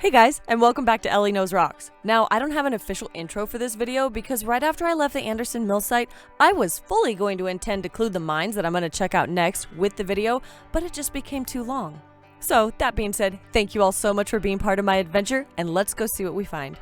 Hey guys, and welcome back to Elley Knows Rocks. Now, I don't have an official intro for this video because right after I left the Anderson Mill site, I was fully going to intend to include the mines that I'm going to check out next with the video, but it just became too long. So, that being said, thank you all so much for being part of my adventure, and let's go see what we find.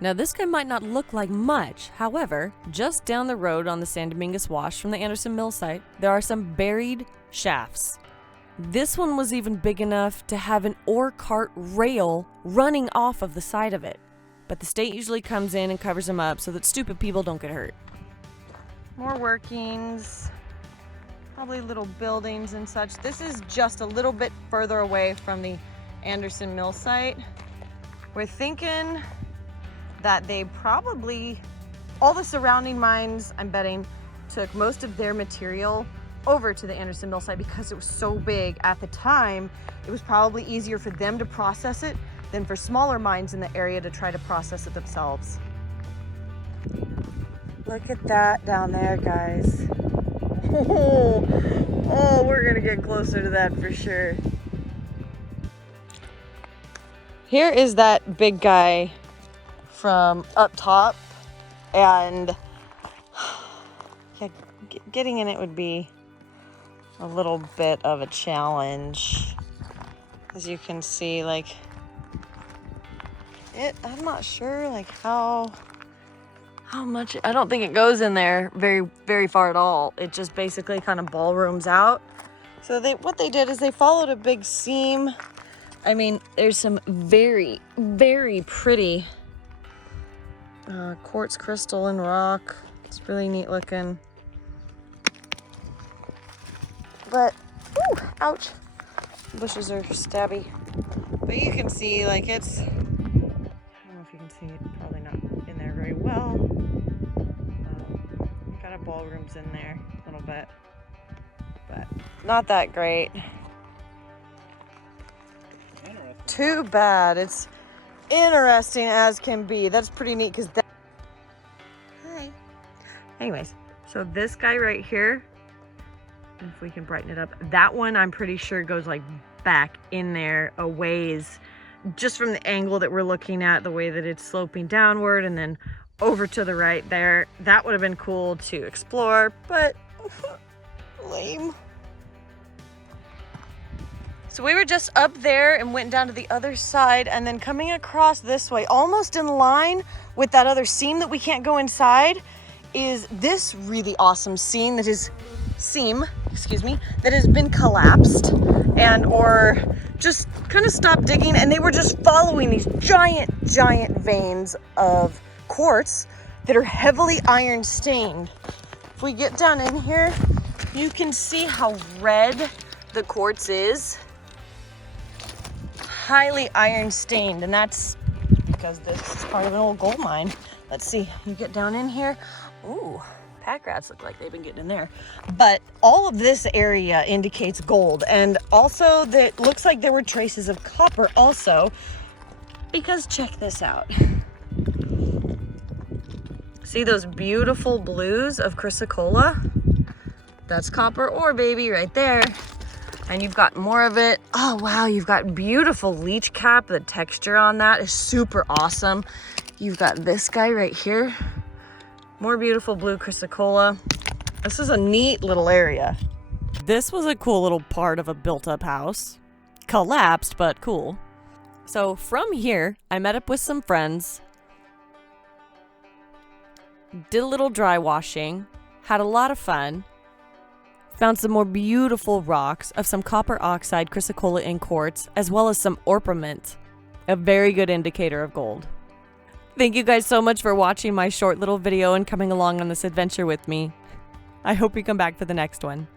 Now this guy might not look like much, however, just down the road on the San Dominguez Wash from the Anderson Mill site, there are some buried shafts. This one was even big enough to have an ore cart rail running off of the side of it. But the state usually comes in and covers them up so that stupid people don't get hurt. More workings, probably little buildings and such. This is just a little bit further away from the Anderson Mill site. We're thinking that they probably, all the surrounding mines, I'm betting, took most of their material over to the Anderson Mill site because it was so big at the time. It was probably easier for them to process it than for smaller mines in the area to try to process it themselves. Look at that down there, guys. Oh, we're gonna get closer to that for sure. Here is that big guy from up top, and yeah, getting in it would be a little bit of a challenge. As you can see, like I'm not sure like how much. I don't think it goes in there very far at all. It just basically kind of ballrooms out. So what they did is they followed a big seam. I mean, there's some very pretty quartz crystal and rock. It's really neat looking. But, ooh, ouch. Bushes are stabby. But you can see, like, it's, I don't know if you can see it, probably not in there very well. Kind of ballrooms in there a little bit. But not that great. Too bad. It's interesting as can be. That's pretty neat because that. Hi. Anyways, so this guy right here, if we can brighten it up, that one I'm pretty sure goes like back in there a ways, just from the angle that we're looking at, the way that it's sloping downward and then over to the right there. That would have been cool to explore, but lame. So we were just up there and went down to the other side, and then coming across this way, almost in line with that other seam that we can't go inside, is this really awesome seam that has been collapsed and or just kind of stopped digging, and they were just following these giant veins of quartz that are heavily iron stained. If we get down in here, you can see how red the quartz is. Highly iron stained, and that's because this is part of an old gold mine. Let's see, you get down in here. Ooh, pack rats look like they've been getting in there. But all of this area indicates gold, and also that looks like there were traces of copper also, because check this out. See those beautiful blues of chrysocolla? That's copper ore, baby, right there. And you've got more of it. Oh, wow, you've got beautiful leach cap. The texture on that is super awesome. You've got this guy right here. More beautiful blue chrysocolla. This is a neat little area. This was a cool little part of a built-up house. Collapsed, but cool. So from here, I met up with some friends, did a little dry washing, had a lot of fun, found some more beautiful rocks of some copper oxide, chrysocolla, and quartz, as well as some orpiment, a very good indicator of gold. Thank you guys so much for watching my short little video and coming along on this adventure with me. I hope you come back for the next one.